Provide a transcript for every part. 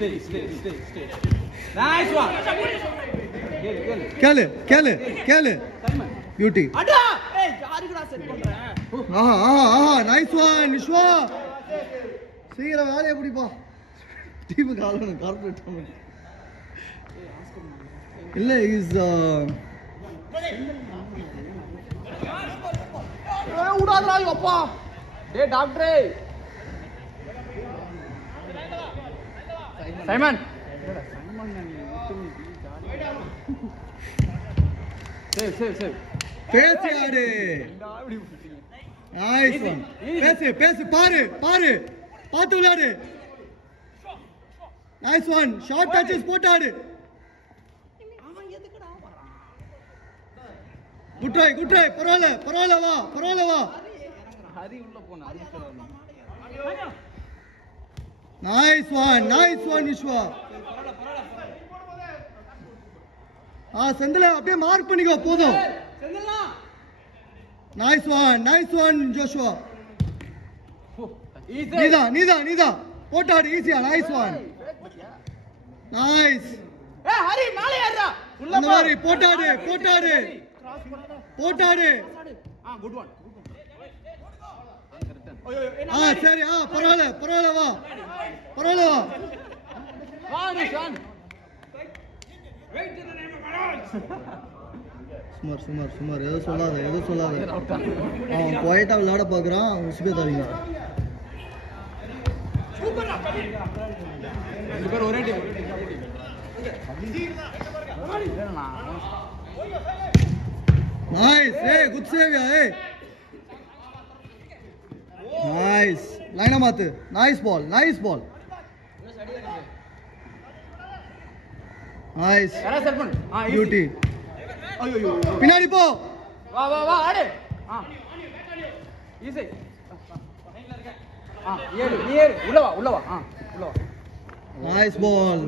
stay. Nice one. கேளு beauty nice one Vishwa சீக்கிரம் வேலையை பிடிப்பா டீமுக்கு ஆளணும் கார்பரேட் இல்ல இஸ் விடாதடா அப்பா டேய் டாக்டரே சைமன் சேவ் பேசி ஆடு நைஸ் ஒன் பேசி பாரு பார்த்து விளையாடு நைஸ் ஒன் ஷார்ட் டச்சஸ் போட்டு ஆடு குட் ட்ரை பரவாயில்ல வா ஹரி உள்ள போனா நைஸ் ஒன் விஸ்வா செந்தில அப்படியே மார்க் பண்ணிக்கோ போதும் நைஸ் ஒன் ஜோஷுவா நீதான் போட்டாடு ஈஸியா நைஸ் ஒன் நைஸ் ஹரி மேலே ஏறடா உள்ள அந்த மாதிரி போட்டாடு குட் ஒன் சரி பரவாயில்ல வா நிஷான் சுமார் எதுவும் சொல்லாத அவன் குவைட்டா விளையாட பாக்குறான் உசுபே தரீங்க ஒரே team nice good save nice லைனா மாத்து நைஸ் பால் நைஸ் பியூட்டி பின்னாடி போ வா ஆடு ஈஸி ஏறு உள்ள வா நைஸ் பால்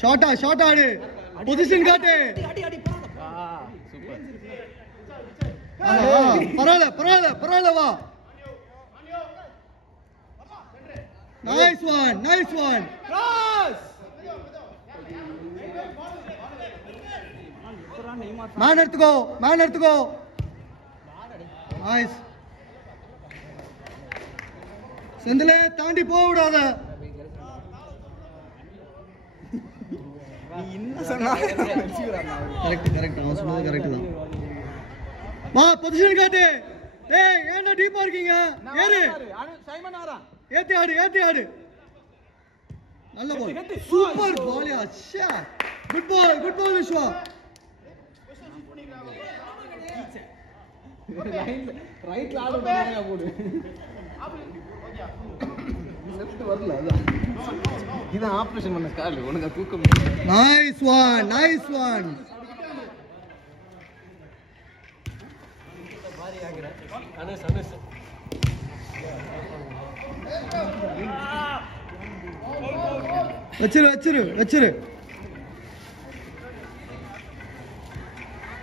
ஷார்ட் ஆடு பொசிஷன் காட்டு பரவாயில்ல வா நைஸ் ஒன் கிராஸ் மேன் எடுத்துக்கோ நைஸ் செந்திலே தாண்டி போக விடாத கரெக்ட் அவன் சொன்னது கரெக்ட் தான் வா பொசிஷன் காட்டு ஏன்டா டீப்பா இருக்கீங்க ஏறு சைமன் ஆறான் ஏத்தி ஆடு நல்ல பால் சூப்பர் பால் யா குட் பால் விஸ்வா ரைட்ல ஆடு போடு லெஃப்ட் வரல அதான் இது ஆபரேஷன் பண்ண கால் உனக்கு தூக்கம் நைஸ் ஒன் வச்சிரு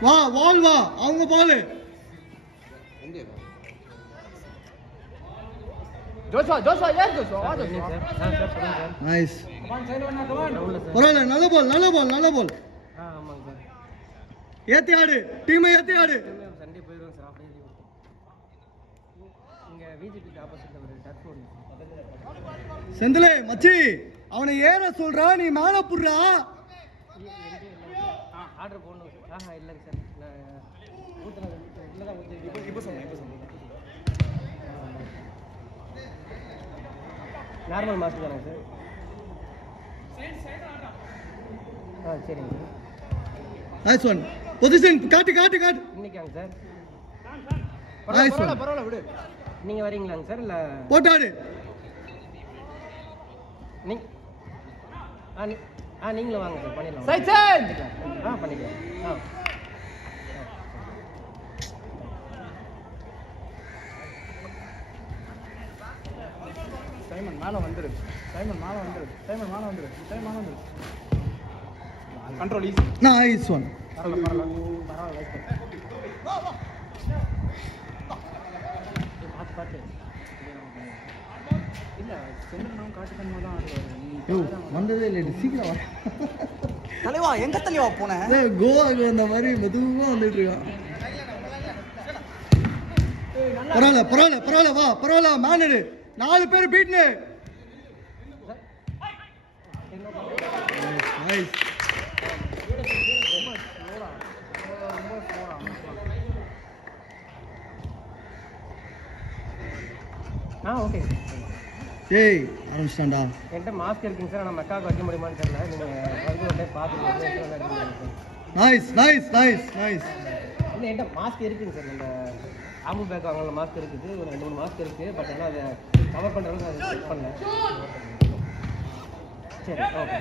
வா அவங்க பால் ஜோஷுவா நைஸ் பரவாயில்ல நல்ல பால் ஏத்தி ஆடு டீமை ஏத்தி ஆடு சண்டே போயிடுவோம் சார் அப்படியே இங்க பிஜேபிக்கு ஆப்போசிட்ல ஒரு டர்ஃப் ஓடுது செந்திலே மச்சி அவனை ஏற சொல்றா நீ மேல புடுறா ஆர்டர் போடணும் சார் இல்லைங்க சார் நான் ஊத்துனது இல்லதான் ஊத்து இப்போ சொன்னேன் நார்மல் மாஸ்க் தானே சார் சரிங்க சார் நைஸ் ஒன் பொசிஷன் காட்டு இன்னைக்காங்க சார் பரவாயில்ல விடு நீங்க வரீங்களாங்க சார் இல்ல போட்டாடு நீங்களும் வாங்க சார் பண்ணிடலாம் பண்ணிக்கலாம் சைமன் மேல வந்துரு கண்ட்ரோல் ஈஸி நைஸ் ஒன் இல்ல சென்டர்லாம் காட்டு கம்மா தான் ஆடுவாரு. யோ வந்ததே இல்ல சீக்கிரம் வா. தலைவா எங்க தலைவா போனே? கோவாக்கு வந்த மாதிரி மெதுவா வந்துட்டு இருக்கான். பரவாயில்ல வா பரவாயில்ல மேனரு 4 பேர் பீட்னு. நைஸ். ஓகே. ஏய் ஆரம்பிச்சிட்டான்டா. என்கிட்ட மாஸ்க் இருக்குங்க சார். ஆனால் மெக்காவுக்கு வைக்க முடியுமான்னு தெரியல. நீங்கள் வந்து உடனே பார்த்துருக்கீங்க. நைஸ். இல்லை என்கிட்ட மாஸ்க் இருக்குங்க சார். இந்த ஆம்பு பேக் வாங்கல மாஸ்க் இருக்குது. ஒரு 2-3 மாஸ்க் இருக்குது. பட் ஆனால் அதை கவர் பண்ணுற அளவுக்கு அதை செக் பண்ணல. சரி ஓகே.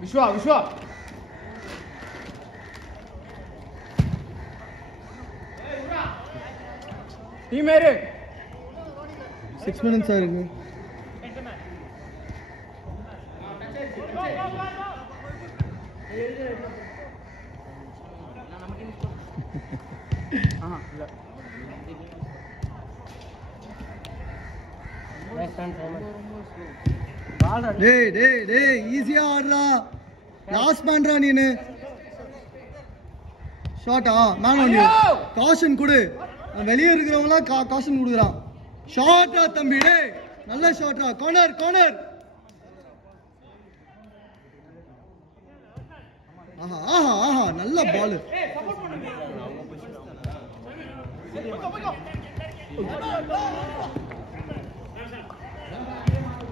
விஸ்வா டீம் ஏறு. 6 minutes இருக்கு. டேய் ஈஸியா ஆடுறா. லாஸ்ட் மேன்டா நீனு. ஷாட்டா மேன் ஆன் யூ. காஷன் கொடு. வெளியே இருக்கிறவங்களா காஷன் கொடுக்குறான். ஷாட்டா தம்பி டேய். நல்ல ஷாட்டா. கார்னர். ஆஹா நல்ல பால்.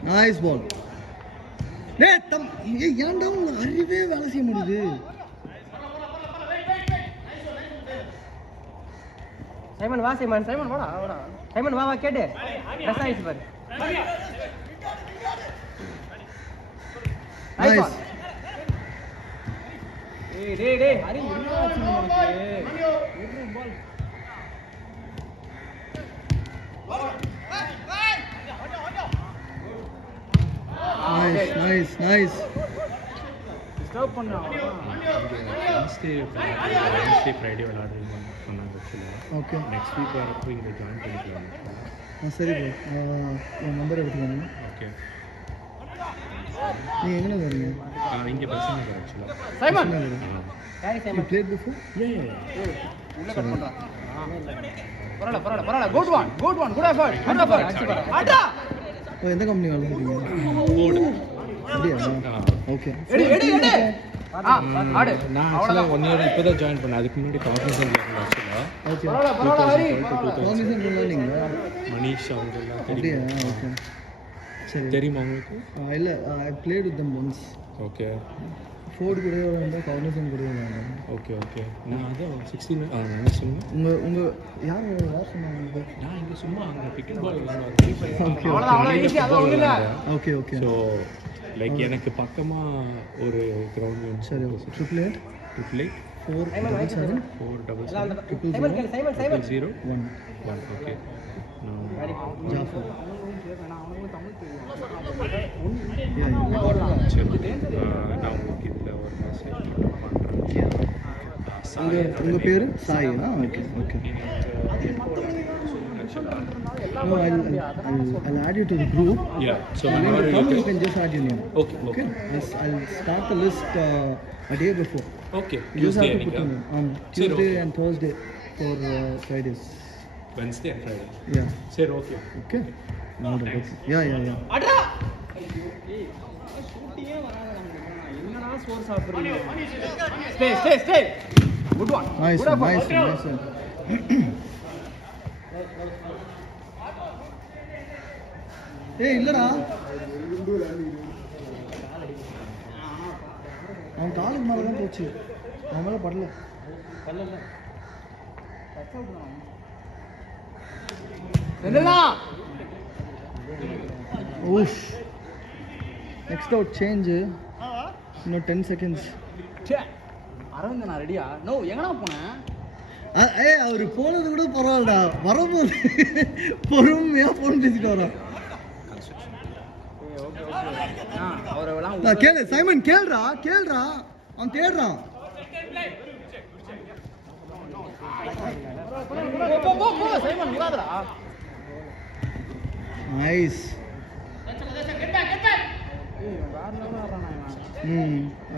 Nice ball. டேய் ஏன்டா உங்களுக்கு அறிவே வேலை செய்ய முடியுது? சைமன் வா. சைமன் வாடா. சைமன் வா கேட்டு ட்ரெஸ் ஆயிடுச்சு பாரு. நைஸ். டேய் ஹரி என்ன ஆச்சு உனக்கு? நைஸ். ஸ்டாப் பண்ணா. Wednesday Friday விளையாடுறோம் சொன்னாங்க ஆக்சுவலா. ஓகே. நெக்ஸ்ட் வீக் வரப்போ இங்கே ஜாயின் பண்ணிக்கலாம். சரி ப்ரோ. என் நம்பர் எடுத்துக்கோங்க. ஓகே. நீங்கள் எங்கே வரீங்க? இங்கே பசங்க வர ஆக்சுவலா. சைமன் யாரு சைமன்? You played before? உள்ள கட் பண்றான். பரவாயில்ல. Good one. Good effort. ஆடா. எந்த கம்பெனி வேலை செய்றீங்க? ஓடு. அப்படியா? ஓகே. எடு. ஆடு. நான் ஆக்சுவலா 1 year இப்போதான் ஜாயின் பண்ணேன். அதுக்கு முன்னாடி கார்பரேஷன்ல இருந்தேன் ஆக்சுவலா. ஓகே. பரவாயில்ல ஹரி. கார்னிசன் விளையாடுங்க. மனிஷ் அவங்க எல்லாம் அப்படியா? தெரியும். ஓகே. சரி. தெரியுமா உங்களுக்கு? இல்லை I played with them once. Okay. Ford கூட வந்து கார்னிசன் கூட விளையாடுங்க. ஓகே. நான் அதான் 16 என்ன சொன்னேன்? உங்கள் யார் சொன்னாங்க? நான் இங்கே சும்மா அங்கே பிக் பால் ஓகே. அவ்வளவுதான் ஈஸி. அதான் ஒண்ணு இல்ல. ஓகே. ஸோ லைக் எனக்கு பக்கமா ஒரு கிரவுண்ட் சரி. Triple 8 477 Simon 0 1 okay. ஜாஃபர். நான் உங்களுக்கு இதில் ஒரு மெசேஜ் பண்ணுறேன். உங்கள் பேர் Chaya? Okay. No, I'll add you to the group. Yeah. So when you come, you can just add your name. Okay. I'll start the list a day before. Okay. You just have to put Tuesday your name on Tuesday and Thursday for Fridays. Wednesday and Friday. Yeah. சரி okay. Okay. Okay. Yeah. ஆடா. என்னடா சோறு சாப்பிடுறீங்க? Stay. Good one. Nice. ஏய் இல்லடா, அவன் காலுக்கு மேலே தான் போச்சு, அவன் மேலே படல. ஓஃப், நெக்ஸ்ட் அவுட் சேஞ்சு, இன்னும் 10 seconds. அரவிந்த் நான் ரெடியா? நோ, எங்கடா போனேன்? ஏய் அவர் போனது கூட பரவாயில்லடா, வரும்போது பொறுமையாக ஃபோன் பேசிட்டு வரோம். அவரெல்லாம் கேளு சைமன், கேளுடா கேளுடா, அவன் தேடுறான். சைமன் விடாதடா. நைஸ்.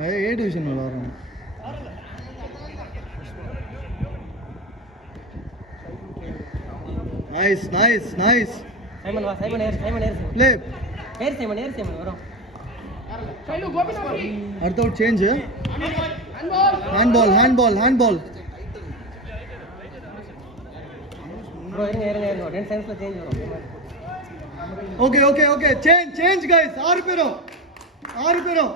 ஏ டிவிஷன் விளாடுறான். Nice nice nice. சைமன் வா, சைமன் ஏறு, சைமன் ஏறு, ப்ளே. ஏறு சைமன், ஏறு சைமன் வரும். அடுத்த out change. Handball handball handball. Bro இருங்க இருங்க இருங்க, 10 செகண்ட்ஸ்ல சேஞ்ச் வரும். Okay okay okay, change change guys. 6 பேரும் 6 பேரும்.